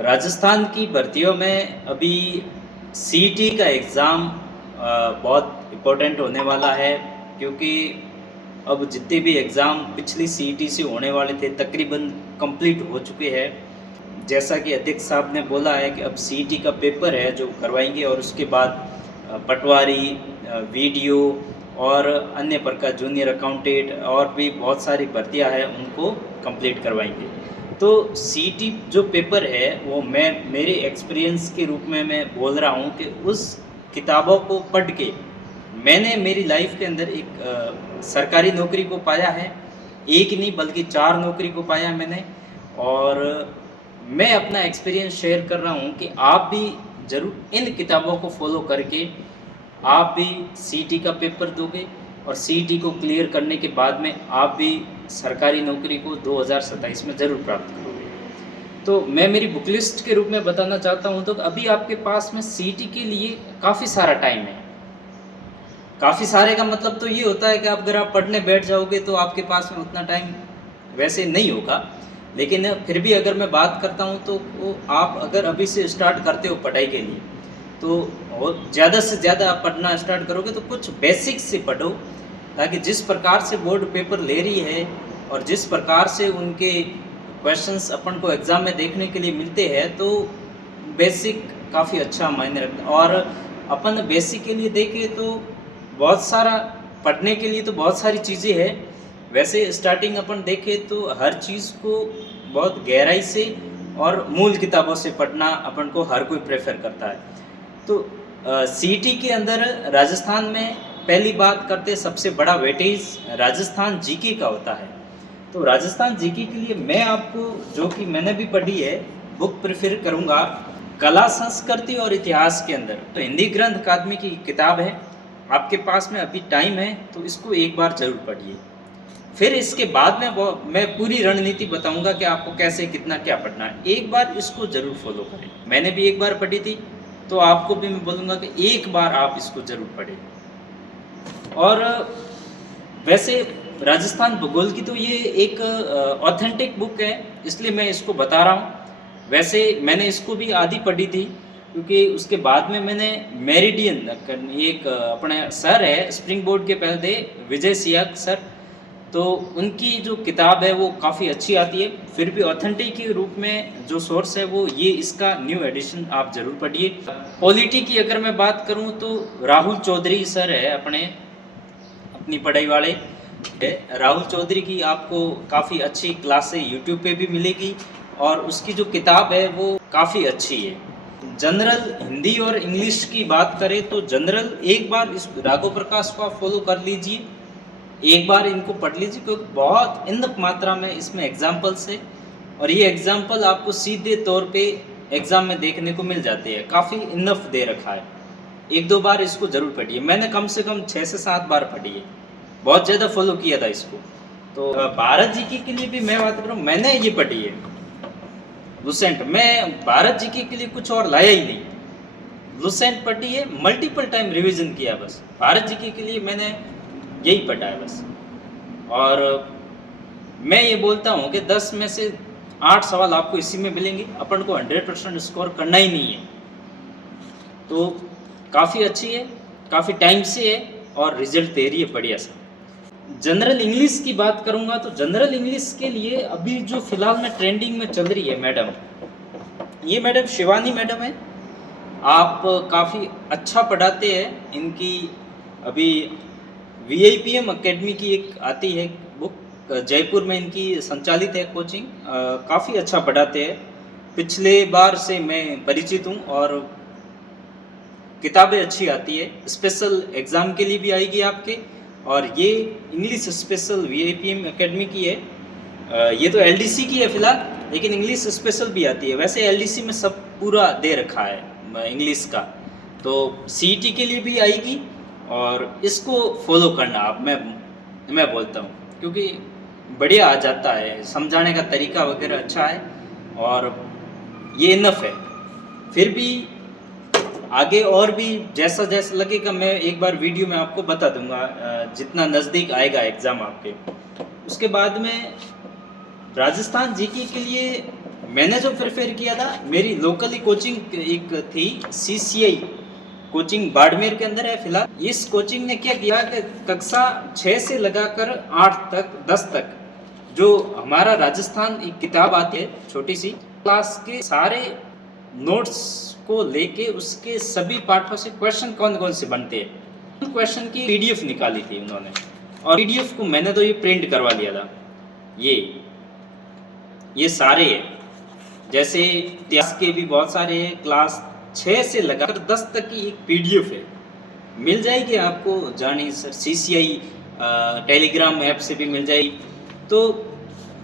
राजस्थान की भर्तियों में अभी सीईटी का एग्ज़ाम बहुत इम्पोर्टेंट होने वाला है, क्योंकि अब जितने भी एग्ज़ाम पिछली सीईटी से होने वाले थे तकरीबन कंप्लीट हो चुके हैं। जैसा कि अध्यक्ष साहब ने बोला है कि अब सीईटी का पेपर है जो करवाएंगे, और उसके बाद पटवारी, वीडियो और अन्य प्रकार जूनियर अकाउंटेंट और भी बहुत सारी भर्तियां हैं उनको कंप्लीट करवाएंगे। तो सीईटी जो पेपर है वो मैं मेरे एक्सपीरियंस के रूप में मैं बोल रहा हूँ कि उस किताबों को पढ़ के मैंने मेरी लाइफ के अंदर एक सरकारी नौकरी को पाया है। एक नहीं बल्कि 4 नौकरी को पाया मैंने। और मैं अपना एक्सपीरियंस शेयर कर रहा हूँ कि आप भी ज़रूर इन किताबों को फॉलो करके आप भी सीईटी का पेपर दोगे, और सीईटी को क्लियर करने के बाद में आप भी सरकारी नौकरी को 2027 में ज़रूर प्राप्त करोगे। तो मैं मेरी बुक लिस्ट के रूप में बताना चाहता हूँ, तो अभी आपके पास में सीईटी के लिए काफ़ी सारा टाइम है। काफ़ी सारे का मतलब तो ये होता है कि अगर आप पढ़ने बैठ जाओगे तो आपके पास में उतना टाइम वैसे नहीं होगा। लेकिन फिर भी अगर मैं बात करता हूँ तो वो आप अगर अभी से स्टार्ट करते हो पढ़ाई के लिए, तो और ज़्यादा से ज़्यादा आप पढ़ना स्टार्ट करोगे तो कुछ बेसिक्स से पढ़ो, ताकि जिस प्रकार से बोर्ड पेपर ले रही है और जिस प्रकार से उनके क्वेश्चंस अपन को एग्ज़ाम में देखने के लिए मिलते हैं, तो बेसिक काफ़ी अच्छा मायने रखता है। और अपन बेसिक के लिए देखें तो बहुत सारा पढ़ने के लिए तो बहुत सारी चीज़ें हैं। वैसे स्टार्टिंग अपन देखें तो हर चीज़ को बहुत गहराई से और मूल किताबों से पढ़ना अपन को हर कोई प्रेफर करता है। तो सीईटी के अंदर राजस्थान में पहली बात करते सबसे बड़ा वेटेज राजस्थान जीके का होता है। तो राजस्थान जीके के लिए मैं आपको, जो कि मैंने भी पढ़ी है, बुक प्रेफर करूँगा कला संस्कृति और इतिहास के अंदर। तो हिंदी ग्रंथ अकादमी की किताब है, आपके पास में अभी टाइम है तो इसको एक बार ज़रूर पढ़िए। फिर इसके बाद में वो मैं पूरी रणनीति बताऊंगा कि आपको कैसे कितना क्या पढ़ना है। एक बार इसको ज़रूर फॉलो करें। मैंने भी एक बार पढ़ी थी, तो आपको भी मैं बोलूँगा कि एक बार आप इसको ज़रूर पढ़ें। और वैसे राजस्थान भूगोल की तो ये एक ऑथेंटिक बुक है, इसलिए मैं इसको बता रहा हूँ। वैसे मैंने इसको भी आधी पढ़ी थी, क्योंकि उसके बाद में मैंने मेरिडियन, एक अपने सर है स्प्रिंग बोर्ड के पहले विजय सियाग सर, तो उनकी जो किताब है वो काफ़ी अच्छी आती है। फिर भी ऑथेंटिक के रूप में जो सोर्स है वो ये इसका न्यू एडिशन आप ज़रूर पढ़िए। पॉलिटी की अगर मैं बात करूँ तो राहुल चौधरी सर है अपनी पढ़ाई वाले, राहुल चौधरी की आपको काफ़ी अच्छी क्लासें यूट्यूब पे भी मिलेगी, और उसकी जो किताब है वो काफ़ी अच्छी है। जनरल हिंदी और इंग्लिश की बात करें तो जनरल एक बार इस राघव प्रकाश को आप फॉलो कर लीजिए, एक बार इनको पढ़ लीजिए, क्योंकि बहुत इनफ मात्रा में इसमें एग्जाम्पल्स है, और ये एग्जाम्पल आपको सीधे तौर पे एग्ज़ाम में देखने को मिल जाते हैं। काफ़ी इनफ दे रखा है। एक दो बार इसको ज़रूर पढ़िए। मैंने कम से कम 6 से 7 बार पढ़ी है, बहुत ज़्यादा फॉलो किया था इसको। तो भारत जीके के लिए भी मैं बात करूँ, मैंने ये पढ़ी है लुसेंट। मैं भारत जीके के लिए कुछ और लाया ही नहीं, लुसेंट पढ़ी है, मल्टीपल टाइम रिवीजन किया। बस भारत जीके के लिए मैंने यही पढ़ा है बस। और मैं ये बोलता हूँ कि 10 में से 8 सवाल आपको इसी में मिलेंगे, अपन को 100% स्कोर करना ही नहीं है। तो काफ़ी अच्छी है, काफ़ी टाइम से है, और रिजल्ट दे रही है बढ़िया सा। जनरल इंग्लिश की बात करूंगा तो जनरल इंग्लिश के लिए अभी जो फिलहाल में ट्रेंडिंग में चल रही है मैडम, ये मैडम शिवानी मैडम है। आप काफ़ी अच्छा पढ़ाते हैं। इनकी अभी VIPM अकेडमी की एक आती है बुक, जयपुर में इनकी संचालित है कोचिंग, काफ़ी अच्छा पढ़ाते हैं। पिछले बार से मैं परिचित हूँ, और किताबें अच्छी आती है। स्पेशल एग्ज़ाम के लिए भी आएगी आपके, और ये इंग्लिश स्पेशल VIPM अकेडमी की है। ये तो LDC की है फिलहाल, लेकिन इंग्लिश स्पेशल भी आती है। वैसे LDC में सब पूरा दे रखा है इंग्लिश का, तो CET के लिए भी आएगी, और इसको फॉलो करना आप, मैं बोलता हूँ, क्योंकि बढ़िया आ जाता है, समझाने का तरीका वगैरह अच्छा है, और ये इनफ है। फिर भी आगे और भी जैसा जैसा लगेगा मैं एक बार वीडियो में आपको बता दूंगा, जितना नज़दीक आएगा एग्ज़ाम आपके। उसके बाद में राजस्थान जीके के लिए मैंने जो प्रेफर किया था, मेरी लोकली कोचिंग एक थी CCI कोचिंग बाड़मेर के अंदर है फिलहाल। इस कोचिंग ने क्या किया कि कक्षा 6 से लगाकर 8 तक 10 तक जो हमारा राजस्थान एक किताब आती है छोटी सी, क्लास के सारे नोट्स को लेके उसके सभी पाठों से क्वेश्चन कौन कौन से बनते हैं, क्वेश्चन की PDF निकाली थी उन्होंने, और PDF को मैंने तो ये प्रिंट करवा लिया था। ये सारे हैं, जैसे इतिहास के भी बहुत सारे हैं, क्लास 6 से लगाकर 10 तक की एक PDF है, मिल जाएगी आपको जानी सर, CCI टेलीग्राम ऐप से भी मिल जाएगी। तो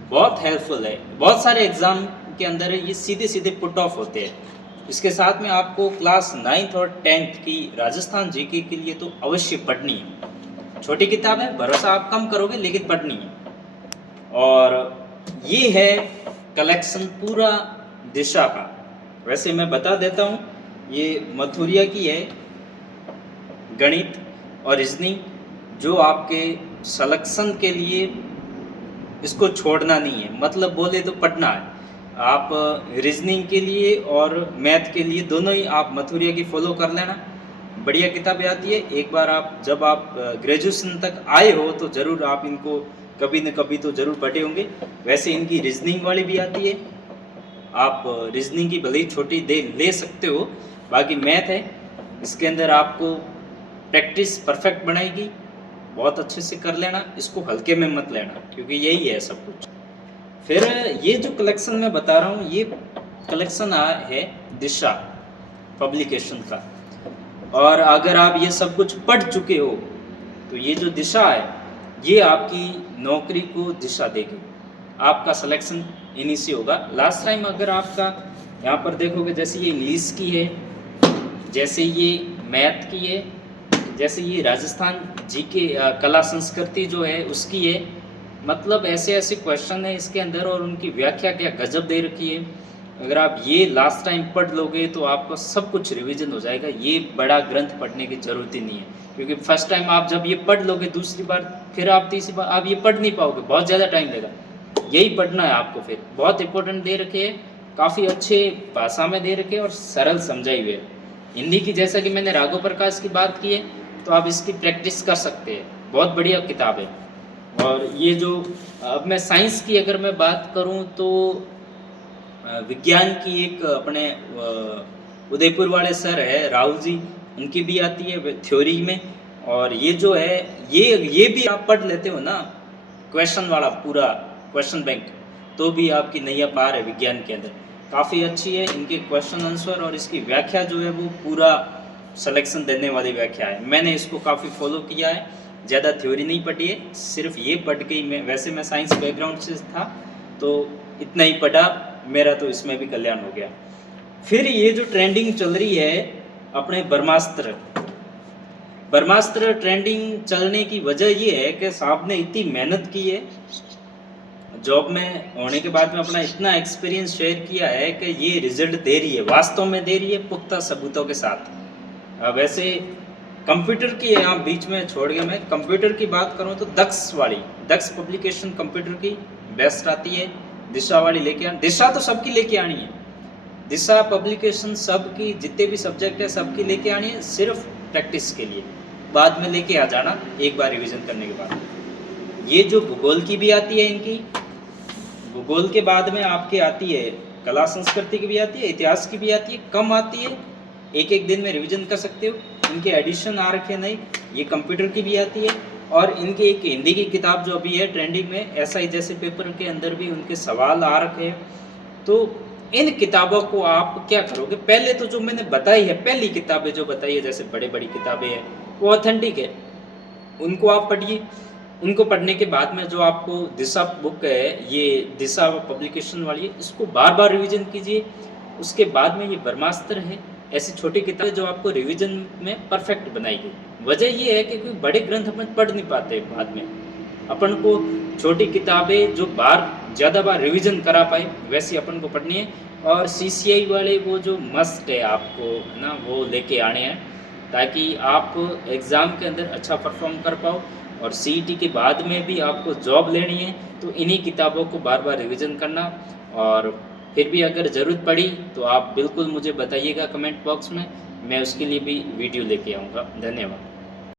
बहुत हेल्पफुल है। बहुत सारे एग्ज़ाम के अंदर ये सीधे सीधे पुट ऑफ होते हैं। इसके साथ में आपको क्लास 9th और 10th की राजस्थान GK के लिए तो अवश्य पढ़नी है। छोटी किताब है, भरोसा आप कम करोगे लेकिन पढ़नी है। और ये है कलेक्शन पूरा दिशा का। वैसे मैं बता देता हूँ, ये मथुरिया की है गणित और रीजनिंग, जो आपके सिलेक्शन के लिए इसको छोड़ना नहीं है, मतलब बोले तो पढ़ना है। आप रीजनिंग के लिए और मैथ के लिए दोनों ही आप मथुरिया की फॉलो कर लेना, बढ़िया किताबें आती है। एक बार आप जब आप ग्रेजुएशन तक आए हो तो ज़रूर आप इनको कभी न कभी तो ज़रूर पढ़े होंगे। वैसे इनकी रीजनिंग वाली भी आती है, आप रीजनिंग की भले ही छोटी दे ले सकते हो। बाकी मैथ है, इसके अंदर आपको प्रैक्टिस परफेक्ट बनाएगी, बहुत अच्छे से कर लेना, इसको हल्के में मत लेना क्योंकि यही है सब कुछ। फिर ये जो कलेक्शन मैं बता रहा हूँ, ये कलेक्शन है दिशा पब्लिकेशन का। और अगर आप ये सब कुछ पढ़ चुके हो तो ये जो दिशा है ये आपकी नौकरी को दिशा देगी, आपका सिलेक्शन इन्हीं से होगा। लास्ट टाइम अगर आपका यहाँ पर देखोगे, जैसे ये इंग्लिश की है, जैसे ये मैथ की है, जैसे ये राजस्थान GK कला संस्कृति जो है उसकी है, मतलब ऐसे ऐसे क्वेश्चन है इसके अंदर और उनकी व्याख्या क्या गजब दे रखी है। अगर आप ये लास्ट टाइम पढ़ लोगे तो आपका सब कुछ रिवीजन हो जाएगा। ये बड़ा ग्रंथ पढ़ने की ज़रूरत ही नहीं है, क्योंकि फर्स्ट टाइम आप जब ये पढ़ लोगे, दूसरी बार फिर आप तीसरी बार आप ये पढ़ नहीं पाओगे, बहुत ज़्यादा टाइम लगेगा। यही पढ़ना है आपको। फिर बहुत इंपॉर्टेंट दे रखे हैं, काफ़ी अच्छे भाषा में दे रखे और सरल समझाई हुए। हिंदी की जैसा कि मैंने राघव प्रकाश की बात की है, तो आप इसकी प्रैक्टिस कर सकते हैं, बहुत बढ़िया किताब है। और ये जो अब मैं साइंस की अगर मैं बात करूं तो विज्ञान की एक अपने उदयपुर वाले सर है राहुल जी, उनकी भी आती है थ्योरी में। और ये जो है ये भी आप पढ़ लेते हो ना, क्वेश्चन वाला पूरा क्वेश्चन बैंक, तो भी आपकी नैया पार है विज्ञान के अंदर। काफ़ी अच्छी है इनके क्वेश्चन आंसर, और इसकी व्याख्या जो है वो पूरा सिलेक्शन देने वाली व्याख्या है। मैंने इसको काफ़ी फॉलो किया है, ज़्यादा थ्योरी नहीं पढ़ी है, सिर्फ ये पढ़ के ही वैसे मैं साइंस बैकग्राउंड से था तो इतना ही पढ़ा, मेरा तो इसमें भी कल्याण हो गया। फिर ये जो ट्रेंडिंग चल रही है अपने ब्रह्मास्त्र ट्रेंडिंग चलने की वजह ये है कि साहब ने इतनी मेहनत की है, जॉब में होने के बाद में अपना इतना एक्सपीरियंस शेयर किया है कि ये रिजल्ट दे रही है, वास्तव में दे रही है, पुख्ता सबूतों के साथ। वैसे कंप्यूटर की यहाँ बीच में छोड़ गया मैं, कंप्यूटर की बात करूँ तो दक्ष पब्लिकेशन कंप्यूटर की बेस्ट आती है। दिशा वाली लेके आनी, दिशा तो सबकी लेके आनी है, दिशा पब्लिकेशन सबकी, जितने भी सब्जेक्ट है सबकी लेके आनी है, सिर्फ प्रैक्टिस के लिए बाद में लेके आ जाना एक बार रिवीजन करने के बाद। ये जो भूगोल की भी आती है, इनकी भूगोल के बाद में आपके आती है कला संस्कृति की भी आती है, इतिहास की भी आती है, कम आती है, एक एक दिन में रिवीजन कर सकते हो। इनके एडिशन आ रखे नहीं, ये कंप्यूटर की भी आती है। और इनके एक हिंदी की किताब जो अभी है ट्रेंडिंग में, SI जैसे पेपर के अंदर भी उनके सवाल आ रखे हैं। तो इन किताबों को आप क्या करोगे, पहले तो जो मैंने बताई है, पहली किताबें जो बताई है जैसे बड़ी किताबें हैं वो ऑथेंटिक है, उनको आप पढ़िए। उनको पढ़ने के बाद में जो आपको दिशा बुक है, ये दिशा पब्लिकेशन वाली है, इसको बार बार रिवीजन कीजिए। उसके बाद में ये ब्रह्मास्त्र है, ऐसी छोटी किताबें जो आपको रिवीजन में परफेक्ट बनाएगी। वजह ये है कि कोई बड़े ग्रंथ अपन पढ़ नहीं पाते, बाद में अपन को छोटी किताबें जो ज़्यादा बार रिवीजन करा पाए वैसी अपन को पढ़नी है। और CCI वाले वो जो मस्ट है आपको ना, वो लेके आने हैं ताकि आप एग्ज़ाम के अंदर अच्छा परफॉर्म कर पाओ। और CET के बाद में भी आपको जॉब लेनी है तो इन्हीं किताबों को बार बार रिवीजन करना। और फिर भी अगर ज़रूरत पड़ी तो आप बिल्कुल मुझे बताइएगा कमेंट बॉक्स में, मैं उसके लिए भी वीडियो लेके आऊँगा। धन्यवाद।